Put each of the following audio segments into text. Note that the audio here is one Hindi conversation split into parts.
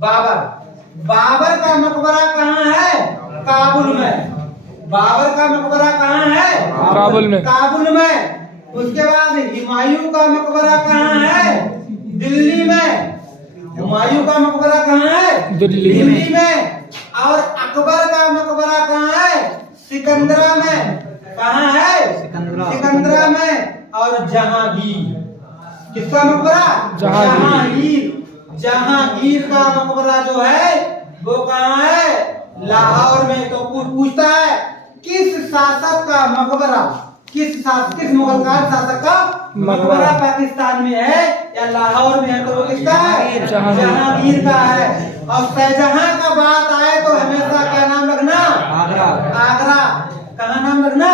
बाबर। बाबर का मकबरा कहाँ है? काबुल में। बाबर का मकबरा कहाँ है? काबुल में। काबुल में। उसके बाद हुमायूं का मकबरा कहाँ है? दिल्ली में। हुमायूं का मकबरा कहाँ है? दिल्ली में। और अकबर का मकबरा कहाँ है? सिकंदरा में। कहाँ है? सिकंदरा में। और जहांगीर, किसका मकबरा? जहांगीर। जहांगीर का मकबरा जो है वो कहाँ है? लाहौर में। तो पूछता है किस शासक का मकबरा, किस मुगल शासक का मकबरा पाकिस्तान में है या लाहौर में है? तो वो किसका है? जहांगीर का है। और शाहजहां का बात आए तो हमेशा क्या नाम रखना? आगरा। आगरा। कहाँ नाम रखना?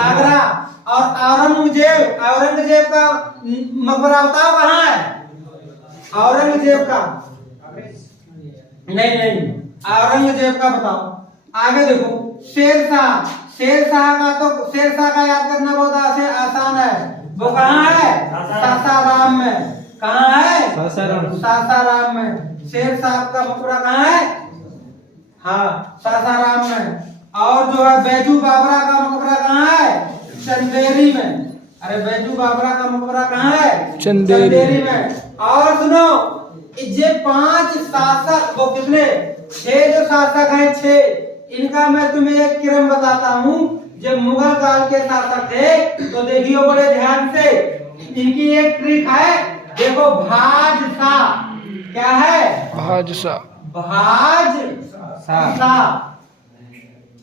आगरा। और औरंगजेब का मकबरा बताओ कहाँ है? औरंगजेब का नहीं, औरंगजेब का बताओ। आगे देखो, शेरशाह। शेरशाह का याद करना बहुत आसान है। वो कहाँ है? सासाराम में। कहाँ है? सासाराम में। शेरशाह का मकबरा कहाँ है? हाँ, सासाराम में। और जो है बैजू बाबरा का मकबरा कहाँ है? चंदेरी में। अरे बैजू बाबरा का मकबरा कहाँ है? चंदेरी में। और सुनो, ये 5 शासक, वो कितने? 6 जो शासक हैं, 6, इनका मैं तुम्हें एक क्रम बताता हूँ। जब मुगल काल के शासक थे तो देखियो बड़े ध्यान से, इनकी एक ट्रिक है। देखो, भाजशाह क्या है? भाजशाह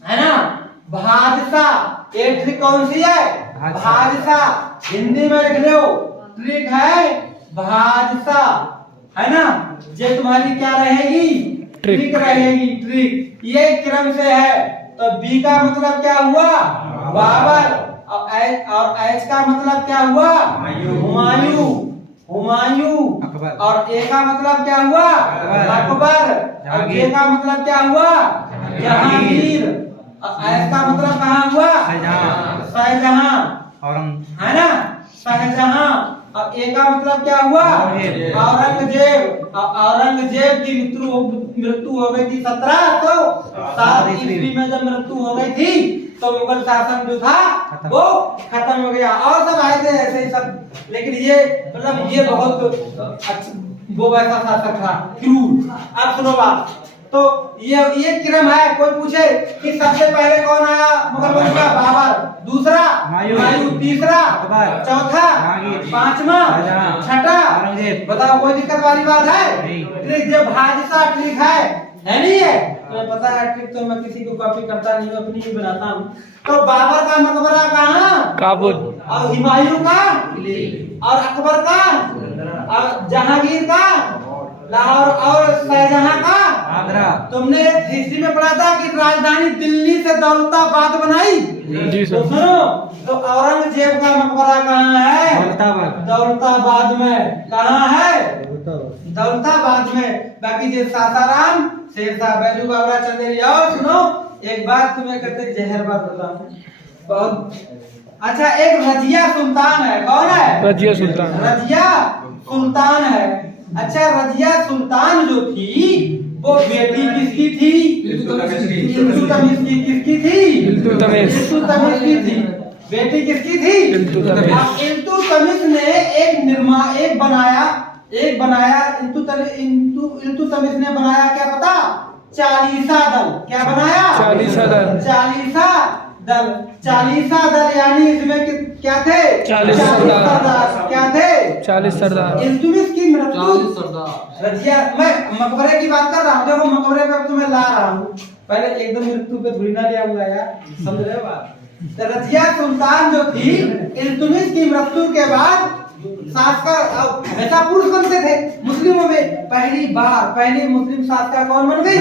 है ना? भाजशाह। ये ट्रिक कौन सी है? भाजशाह। हिंदी में लिख लो, ट्रिक है भाजशाह, है ना? ये तुम्हारी क्या रहेगी? ट्रिक रहेगी। ट्रिक ये क्रम से है। तो बी का मतलब क्या हुआ? बाबर। और एच का मतलब क्या हुआ? हुमायूं। और ए का मतलब क्या हुआ? अकबर। और जे का मतलब क्या हुआ? जहांगीर। और एस का मतलब कहाँ हुआ? शाहजहां, है ना? शाहजहां। अब ए का मतलब क्या हुआ? औरंगजेब। औरंगजेब की मृत्यु हो गई थी 1707 ईस्वी में। जब मृत्यु हो गई थी तो मुगल शासन जो था वो खत्म हो गया। और सब आए थे ऐसे ही सब, लेकिन ये मतलब ये बहुत अच्छा वो वैसा शासक था, क्रूर। अब सुनो बात। तो ये क्रम है। कोई पूछे कि सबसे पहले कौन आया मुगल वंश का? बाबर। दूसरा हुमायूं। तीसरा चौथा, पांचवा, छठा। बताओ, कोई दिक्कत वाली बात है? ट्रिक जो भाजशाह ट्रिक है नहीं है? तुम्हें पता है ट्रिक, तो मैं किसी को कॉपी करता नहीं, अपनी ही बनाता हूँ। तो बाबर का मकबरा कहाँ? काबुल। और हुमायूं का? और अकबर का? और जहांगीर का? लाहौर। और शाहजहां का? आगरा। तुमने हिस्ट्री में पढ़ा था कि राजधानी दिल्ली से दौलताबाद बनाई। जी सर। तो सुनो, तो औरंगजेब का मकबरा कहाँ है? दौलताबाद में। कहाँ है? दौलताबाद में। बाकी जो सासाराम, शेरशाह, बैजू बाबरा, चंदेरी। और सुनो, एक बात तुम्हें कहते जहर बात बताऊं, बहुत अच्छा। एक रजिया सुल्तान है। कौन है? रजिया सुल्तान है। अच्छा, रजिया सुल्तान जो थी वो बेटी किसकी थी? इल्तुतमिश की। किसकी थी? इल्तुतमिश की थी। बेटी किसकी थी? इल्तुतमिश ने एक बनाया इल्तुतमिश ने बनाया क्या पता? चालीसा दल। क्या बनाया? चालीसा दल। यानी इसमें क्या थे? 40 सरदार। क्या थे? 40 सरदार। इल्तुतमिश की मृत्यु, रजिया, मैं मकबरे की बात कर रहा हूँ। देखो, मकबरे पे तुम्हें ला रहा हूँ, पहले एकदम मृत्यु पे थोड़ी ना लिया हुआ यार, समझ रहे हो बात? रजिया सुल्तान जो थी, इल्तुतमिश की मृत्यु के बाद शासक हमेशा पुरुष बनते थे मुस्लिमों में। पहली मुस्लिम शासक कौन बन गई?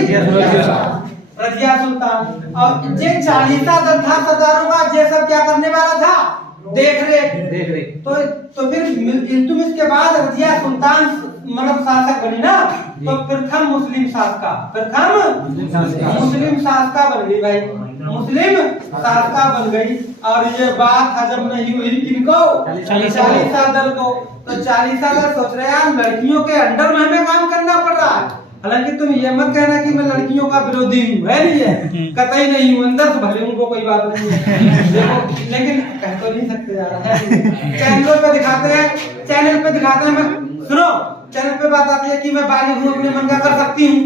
रजिया सुल्तान। और जे चालीसा दल था सरदारों का, ये सब क्या करने वाला था? देख रेख। तो फिर इल्तुतमिश के बाद रजिया सुल्तान मतलब शासक बनी ना, तो प्रथम मुस्लिम शासका बन गई भाई, मुस्लिम शासका बन गई। और ये बात हजम नहीं हुई किनको? चालीसा दल को। तो चालीसा दल सोच रहे हैं लड़कियों के अंडर में हमें काम करना पड़ रहा है, हालांकि तुम ये मत कहना कि मैं लड़कियों का विरोधी हूँ, है नहीं है, कतई नहीं हूँ, अंदर से भले उनको कोई बात नहीं है। देखो लेकिन कह तो नहीं सकते यार, चैनलों पे दिखाते हैं, चैनल पे दिखाते हैं, मैं सुनो चैनल पे बात आती है कि मैं बालिग हूँ, अपने मन का कर सकती हूँ,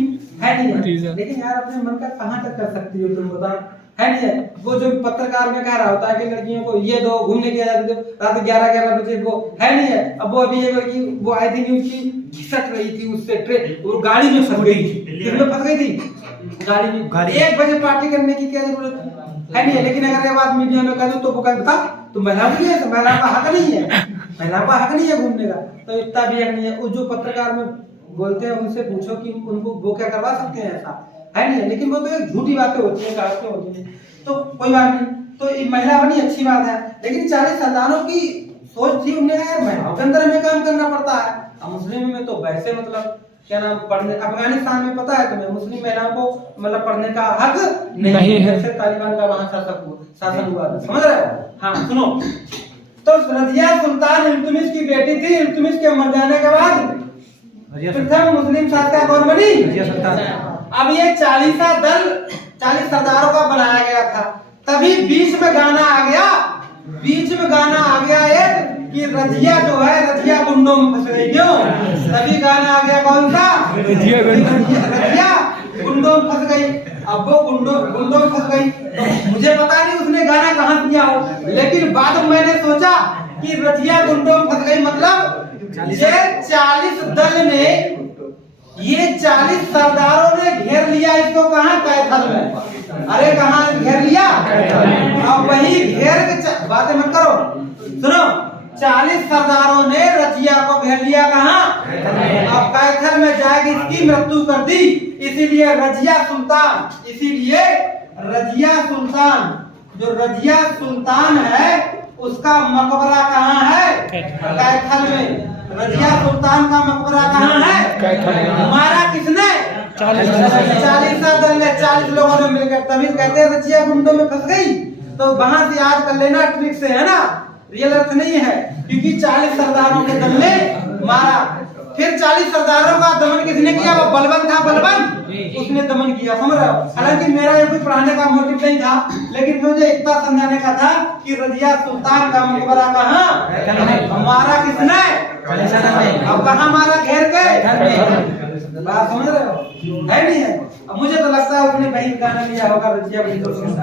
है नहीं है, लेकिन यार अपने मन का कहाँ तक कर सकती हो तुम बताओ, है नहीं है। वो जो पत्रकार में कह रहा होता है कि लड़कियों को ये दो, घूमने की आजादी दो, रात 11-11 बजे वो, है नहीं है। अब वो अभी एक लड़की वो आई थी न्यूज की, घिसट रही थी उससे ट्रेन, वो गाड़ी में फंस गई थी, किसमें फंस गई थी, गाड़ी में। 1 बजे पार्टी करने की क्या जरूरत है नहीं है। लेकिन अगर ये बात मीडिया में कह दो तो वो कह बता तो महिलाओं के लिए, महिलाओं का हक नहीं है, महिलाओं का हक नहीं है घूमने का, तो इतना भी हक नहीं है। उस जो पत्रकार में बोलते हैं उनसे पूछो कि उनको वो क्या करवा सकते हैं ऐसा, है नहीं है। लेकिन वो तो एक झूठी बातें होती हैं, कहावतें होती हैं, तो कोई बात नहीं। तो ये महिला बनी अच्छी बात है, लेकिन 40 सरदारों की सोच थी, उन्हें यार महिलाओं के अंदर में काम करना पड़ता है। अब मुस्लिम में तो वैसे मतलब क्या नाम पढ़ने, अफगानिस्तान में पता है तुम्हें मुस्लिम महिलाओं को मतलब पढ़ने का हक नहीं है, जैसे तालिबान का वहां शासन हुआ था, समझ रहे हो। हाँ सुनो, तो रजिया सुल्तान इल्तुमिश की बेटी थी। इल्तुमिश के मर जाने के बाद प्रथम मुस्लिम शासक कौन बनी? अब ये 40 सरदारों का बनाया गया था, तभी बीच में गाना आ गया, एक कि रजिया जो है रजिया गुंडों में फंस गई। क्यों? तभी गाना आ गया कौन सा? रजिया गुंडों में फंस गई। अब वो गुंडों में फंस गई, तो मुझे पता नहीं उसने गाना कहाँ दिया हो, लेकिन बाद में मैंने सोचा कि रजिया गुंडों में फंस गई मतलब ये 40 दल ने, ये 40 सरदारों ने घेर लिया इसको, कहाँ? कैथल में। अरे कहाँ घेर लिया? अब वही घेर के बातें मत करो, सुनो, 40 सरदारों ने रजिया को घेर लिया, कहाँ? अब कैथल में जाके इसकी मृत्यु कर दी। इसीलिए रजिया सुल्तान, जो रजिया सुल्तान है उसका मकबरा कहाँ है? कैथल में। रजिया सुल्तान का मकबरा कहाँ है? मारा किसने? 40 दल ने, 40 लोगों ने मिलकर, तभी कहते हैं रजिया गुंडों में फंस गई। तो वहां से याद कर लेना ट्रिक से, है ना, रियल अर्थ नहीं है, क्योंकि 40 सरदारों के दल ने मारा। फिर 40 सरदारों का दमन किसने किया? वो बलबन था, बलबन उसने दमन किया, समझ रहे हो। हालांकि मेरा ये कुछ पढ़ाने का मोटिव नहीं था, लेकिन मुझे इतना समझाने का था कि रजिया सुल्तान का मकबरा कहाँ? मारा किसने? अब कहाँ मारा? घेर के। बात समझ रहे हो, है नहीं है। अब मुझे तो लगता है उसने कहीं गाना लिया होगा रजिया।